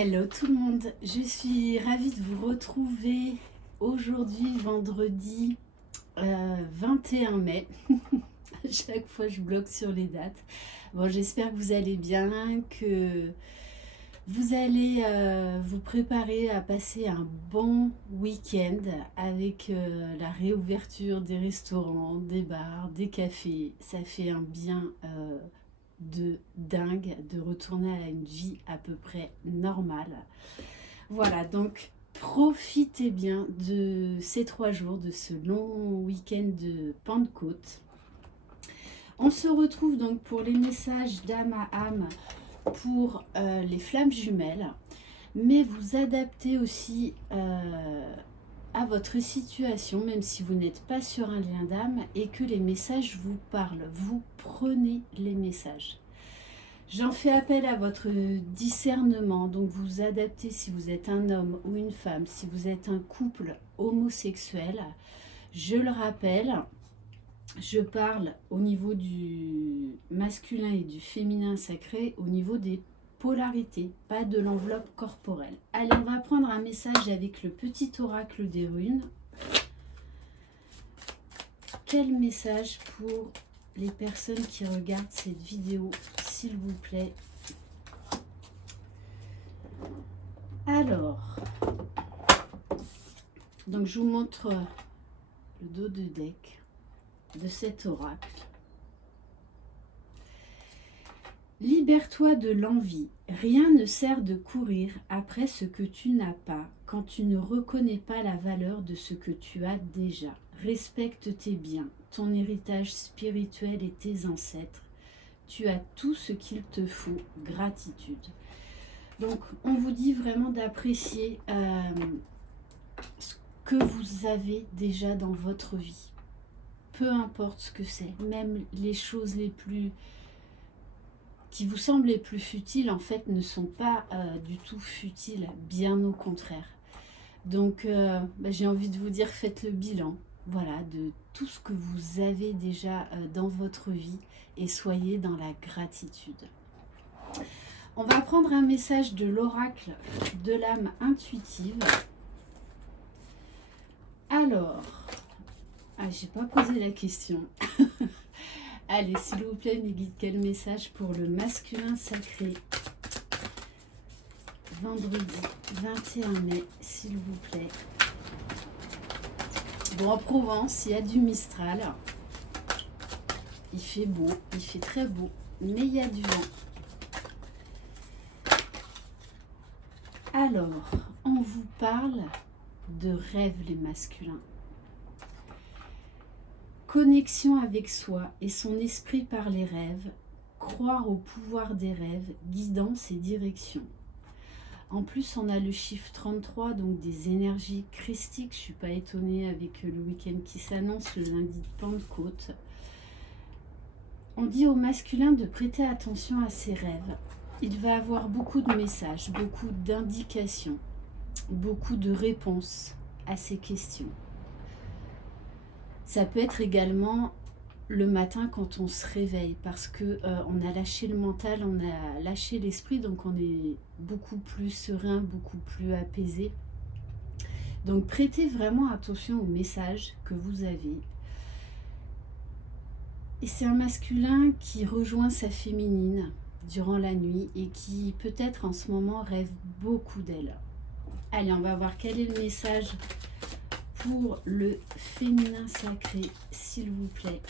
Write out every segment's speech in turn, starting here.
Hello tout le monde, je suis ravie de vous retrouver aujourd'hui vendredi 21 mai. À chaque fois je bloque sur les dates. Bon, j'espère que vous allez bien, que vous allez vous préparer à passer un bon week-end avec la réouverture des restaurants, des bars, des cafés. Ça fait un bien de dingue de retourner à une vie à peu près normale. Voilà, donc profitez bien de ces 3 jours, de ce long week-end de Pentecôte. On se retrouve donc pour les messages d'âme à âme pour les flammes jumelles, mais vous adaptez aussi à votre situation, même si vous n'êtes pas sur un lien d'âme et que les messages vous parlent. Vous prenez les messages. J'en fais appel à votre discernement, donc vous adaptez si vous êtes un homme ou une femme, si vous êtes un couple homosexuel. Je le rappelle, je parle au niveau du masculin et du féminin sacré, au niveau des polarités, pas de l'enveloppe corporelle. Allez, on va prendre un message avec le petit oracle des runes. Quel message pour les personnes qui regardent cette vidéo, s'il vous plaît? Alors, donc je vous montre le dos de deck de cet oracle. Libère-toi de l'envie. Rien ne sert de courir après ce que tu n'as pas quand tu ne reconnais pas la valeur de ce que tu as déjà. Respecte tes biens, ton héritage spirituel et tes ancêtres. Tu as tout ce qu'il te faut. Gratitude. Donc, on vous dit vraiment d'apprécier ce que vous avez déjà dans votre vie. Peu importe ce que c'est, même les choses les plus qui vous semblent les plus futiles, en fait, ne sont pas du tout futiles, bien au contraire. Donc, j'ai envie de vous dire, faites le bilan, voilà, de tout ce que vous avez déjà dans votre vie et soyez dans la gratitude. On va prendre un message de l'oracle de l'âme intuitive. Alors, j'ai pas posé la question. Allez, s'il vous plaît, mes guides, quel message pour le masculin sacré? Vendredi 21 mai, s'il vous plaît. Bon, en Provence, il y a du Mistral. Il fait beau, il fait très beau, mais il y a du vent. Alors, on vous parle de rêves, les masculins. Connexion avec soi et son esprit par les rêves, croire au pouvoir des rêves, guidance et direction. En plus, on a le chiffre 33, donc des énergies christiques. Je ne suis pas étonnée avec le week-end qui s'annonce, le lundi de Pentecôte. On dit au masculin de prêter attention à ses rêves. Il va avoir beaucoup de messages, beaucoup d'indications, beaucoup de réponses à ses questions. Ça peut être également le matin quand on se réveille, parce que on a lâché le mental, on a lâché l'esprit, donc on est beaucoup plus serein, beaucoup plus apaisé. Donc prêtez vraiment attention aux messages que vous avez. Et c'est un masculin qui rejoint sa féminine durant la nuit et qui peut-être en ce moment rêve beaucoup d'elle. Allez, on va voir quel est le message pour le féminin sacré, s'il vous plaît.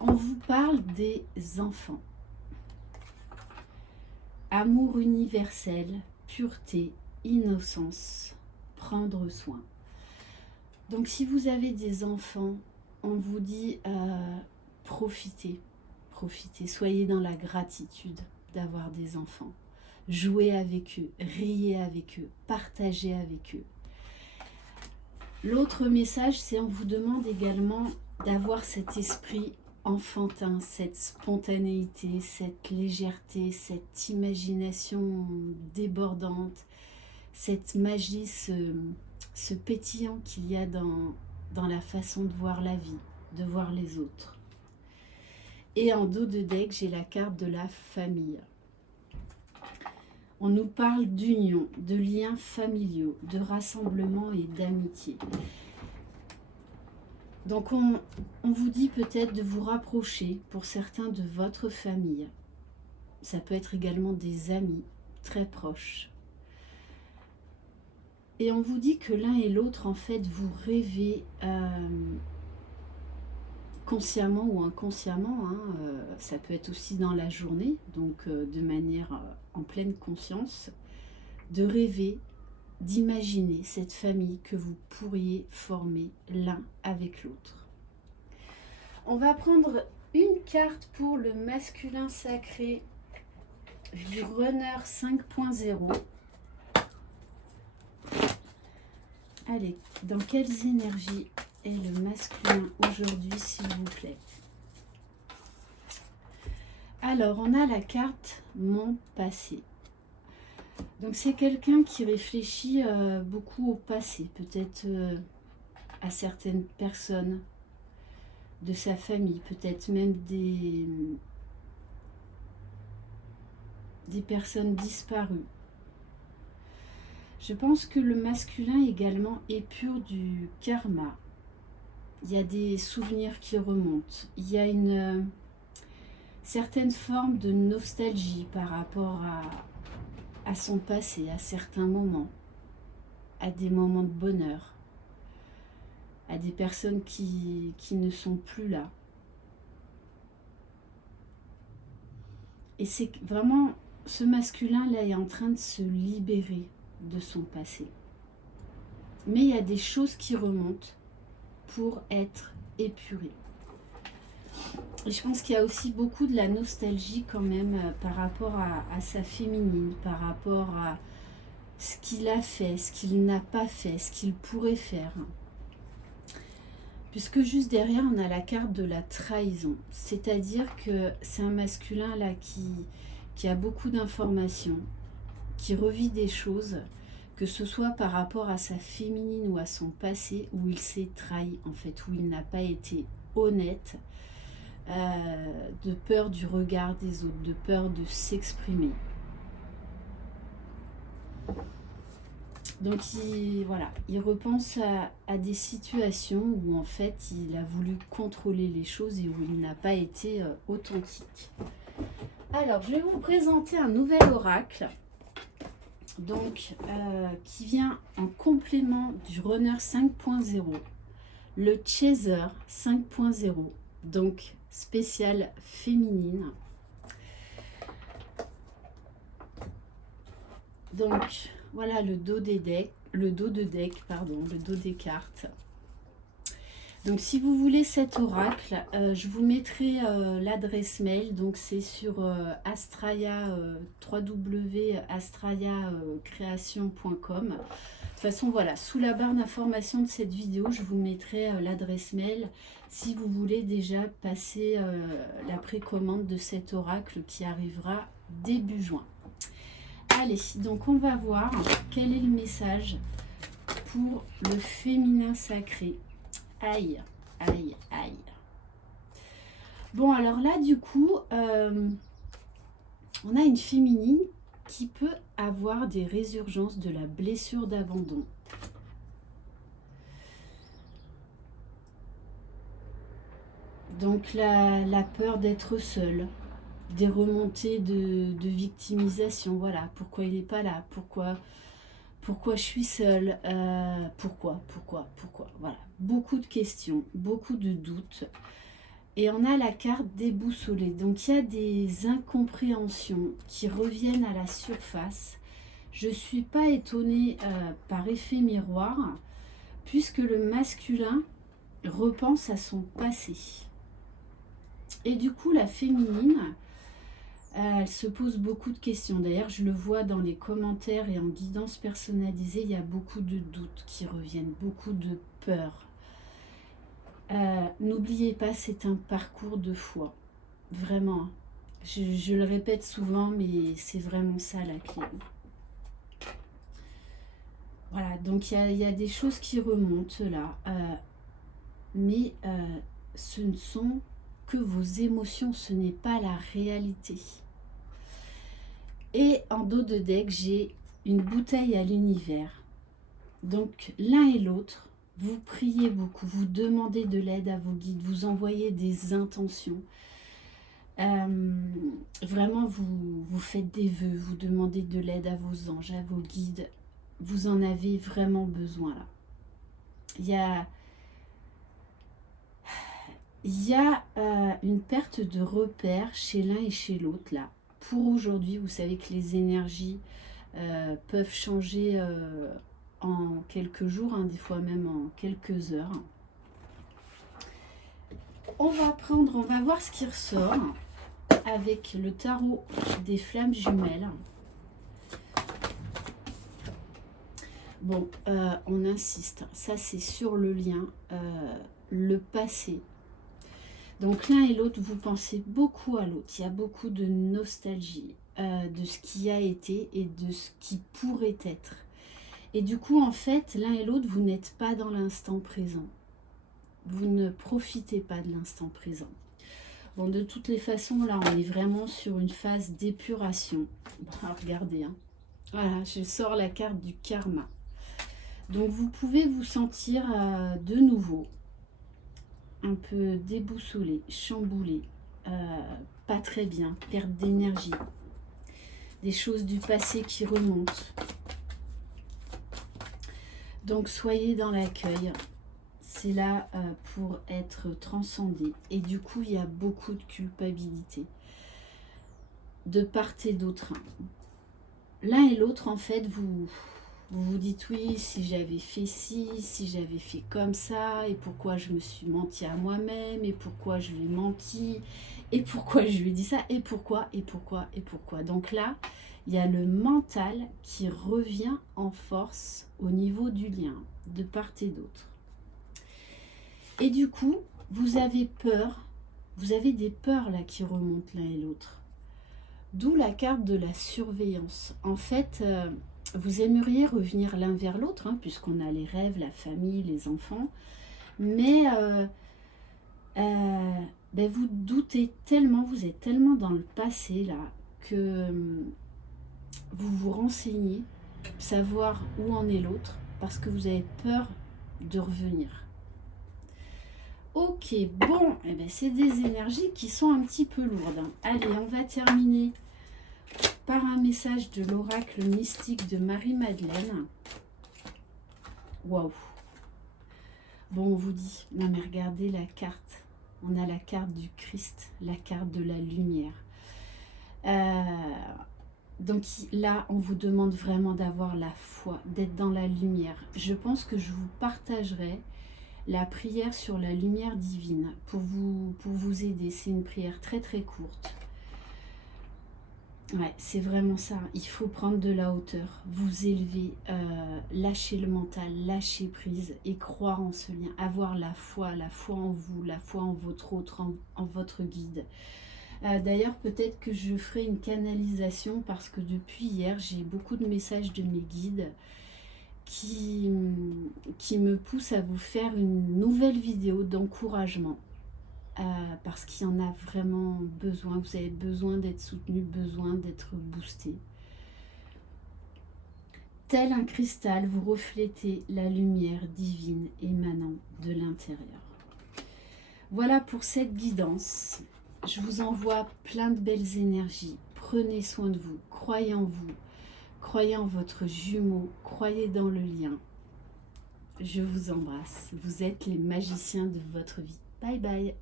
On vous parle des enfants. Amour universel, pureté, innocence, prendre soin. Donc si vous avez des enfants, on vous dit profitez, soyez dans la gratitude d'avoir des enfants. Jouez avec eux, riez avec eux, partagez avec eux. L'autre message, c'est on vous demande également d'avoir cet esprit enfantin, cette spontanéité, cette légèreté, cette imagination débordante, cette magie, ce pétillant qu'il y a dans la façon de voir la vie, de voir les autres. Et en dos de deck, j'ai la carte de la famille. On nous parle d'union, de liens familiaux, de rassemblement et d'amitié. Donc on vous dit peut-être de vous rapprocher pour certains de votre famille. Ça peut être également des amis très proches. Et on vous dit que l'un et l'autre, en fait, vous rêvez consciemment ou inconsciemment. Ça peut être aussi dans la journée, donc de manière en pleine conscience, de rêver, d'imaginer cette famille que vous pourriez former l'un avec l'autre. On va prendre une carte pour le masculin sacré du runner 5.0. Allez, dans quelles énergies est le masculin aujourd'hui, s'il vous plaît? Alors, on a la carte Mon passé. Donc, c'est quelqu'un qui réfléchit beaucoup au passé, peut-être à certaines personnes de sa famille, peut-être même des personnes disparues. Je pense que le masculin également épure du karma. Il y a des souvenirs qui remontent. Il y a une certaine forme de nostalgie par rapport à son passé, à certains moments, à des moments de bonheur, à des personnes qui ne sont plus là. Et c'est vraiment, ce masculin-là est en train de se libérer de son passé. Mais il y a des choses qui remontent pour être épurées. Et je pense qu'il y a aussi beaucoup de la nostalgie quand même par rapport à sa féminine, par rapport à ce qu'il a fait, ce qu'il n'a pas fait, ce qu'il pourrait faire. Puisque juste derrière, on a la carte de la trahison. C'est-à-dire que c'est un masculin là qui a beaucoup d'informations, qui revit des choses, que ce soit par rapport à sa féminine ou à son passé, où il s'est trahi en fait, où il n'a pas été honnête, de peur du regard des autres, de peur de s'exprimer. Donc il repense à des situations où en fait il a voulu contrôler les choses et où il n'a pas été authentique. Alors je vais vous présenter un nouvel oracle, donc qui vient en complément du runner 5.0, le chaser 5.0, donc spécial féminine. Donc voilà le dos des decks, le dos des cartes. Donc si vous voulez cet oracle, je vous mettrai l'adresse mail. Donc c'est sur Astraya, www.astrayacreation.com. De toute façon, voilà, sous la barre d'information de cette vidéo, je vous mettrai l'adresse mail si vous voulez déjà passer la précommande de cet oracle qui arrivera début juin. Allez, donc on va voir quel est le message pour le féminin sacré. Aïe, aïe, aïe. Bon, alors là, du coup, on a une féminine qui peut avoir des résurgences de la blessure d'abandon. Donc la peur d'être seule, des remontées de victimisation. Voilà, pourquoi il n'est pas là, pourquoi je suis seule, pourquoi, voilà, beaucoup de questions, beaucoup de doutes. Et on a la carte déboussolée. Donc il y a des incompréhensions qui reviennent à la surface. Je ne suis pas étonnée par effet miroir, puisque le masculin repense à son passé. Et du coup, la féminine, elle se pose beaucoup de questions. D'ailleurs, je le vois dans les commentaires et en guidance personnalisée, il y a beaucoup de doutes qui reviennent, beaucoup de peurs. N'oubliez pas, c'est un parcours de foi. Vraiment. Je le répète souvent, mais c'est vraiment ça la clé. Voilà, donc il y a des choses qui remontent là. Mais ce ne sont que vos émotions, ce n'est pas la réalité. Et en dos de deck, j'ai une bouteille à l'univers. Donc l'un et l'autre, vous priez beaucoup, vous demandez de l'aide à vos guides, vous envoyez des intentions. Vraiment, vous faites des vœux, vous demandez de l'aide à vos anges, à vos guides. Vous en avez vraiment besoin là. Il y a une perte de repère chez l'un et chez l'autre là. Pour aujourd'hui, vous savez que les énergies peuvent changer en quelques jours, hein, des fois même en quelques heures. On va voir ce qui ressort avec le tarot des flammes jumelles. Bon, on insiste, ça c'est sur le lien, le passé. Donc l'un et l'autre, vous pensez beaucoup à l'autre, il y a beaucoup de nostalgie de ce qui a été et de ce qui pourrait être. Et du coup, en fait, l'un et l'autre, vous n'êtes pas dans l'instant présent. Vous ne profitez pas de l'instant présent. Bon, de toutes les façons, là, on est vraiment sur une phase d'épuration. Bon, regardez, hein. Voilà, je sors la carte du karma. Donc, vous pouvez vous sentir de nouveau un peu déboussolé, chamboulé, pas très bien, perte d'énergie, des choses du passé qui remontent. Donc, soyez dans l'accueil. C'est là pour être transcendé. Et du coup, il y a beaucoup de culpabilité. De part et d'autre. L'un et l'autre, en fait, vous dites oui, si j'avais fait ci, si j'avais fait comme ça, et pourquoi je me suis menti à moi-même, et pourquoi je lui ai menti, et pourquoi je lui ai dit ça, et pourquoi, et pourquoi, et pourquoi. Donc là, il y a le mental qui revient en force au niveau du lien, de part et d'autre. Et du coup, vous avez peur, vous avez des peurs là qui remontent l'un et l'autre. D'où la carte de la surveillance. En fait, vous aimeriez revenir l'un vers l'autre, hein, puisqu'on a les rêves, la famille, les enfants. Mais vous doutez tellement, vous êtes tellement dans le passé là, que vous vous renseignez, savoir où en est l'autre, parce que vous avez peur de revenir. Ok, bon, c'est des énergies qui sont un petit peu lourdes, hein. Allez, on va terminer par un message de l'oracle mystique de Marie-Madeleine. Waouh. Bon, on vous dit, non mais regardez la carte. On a la carte du Christ, la carte de la lumière. Donc là, on vous demande vraiment d'avoir la foi, d'être dans la lumière. Je pense que je vous partagerai la prière sur la lumière divine pour vous aider. C'est une prière très très courte. Ouais, c'est vraiment ça. Il faut prendre de la hauteur, vous élever, lâcher le mental, lâcher prise et croire en ce lien. Avoir la foi en vous, la foi en votre autre, en votre guide. D'ailleurs, peut-être que je ferai une canalisation parce que depuis hier, j'ai beaucoup de messages de mes guides qui me poussent à vous faire une nouvelle vidéo d'encouragement. Parce qu'il y en a vraiment besoin. Vous avez besoin d'être soutenu, besoin d'être boosté. Tel un cristal, vous reflétez la lumière divine émanant de l'intérieur. Voilà pour cette guidance. Je vous envoie plein de belles énergies. Prenez soin de vous, croyez en vous, croyez en votre jumeau, croyez dans le lien. Je vous embrasse. Vous êtes les magiciens de votre vie. Bye bye.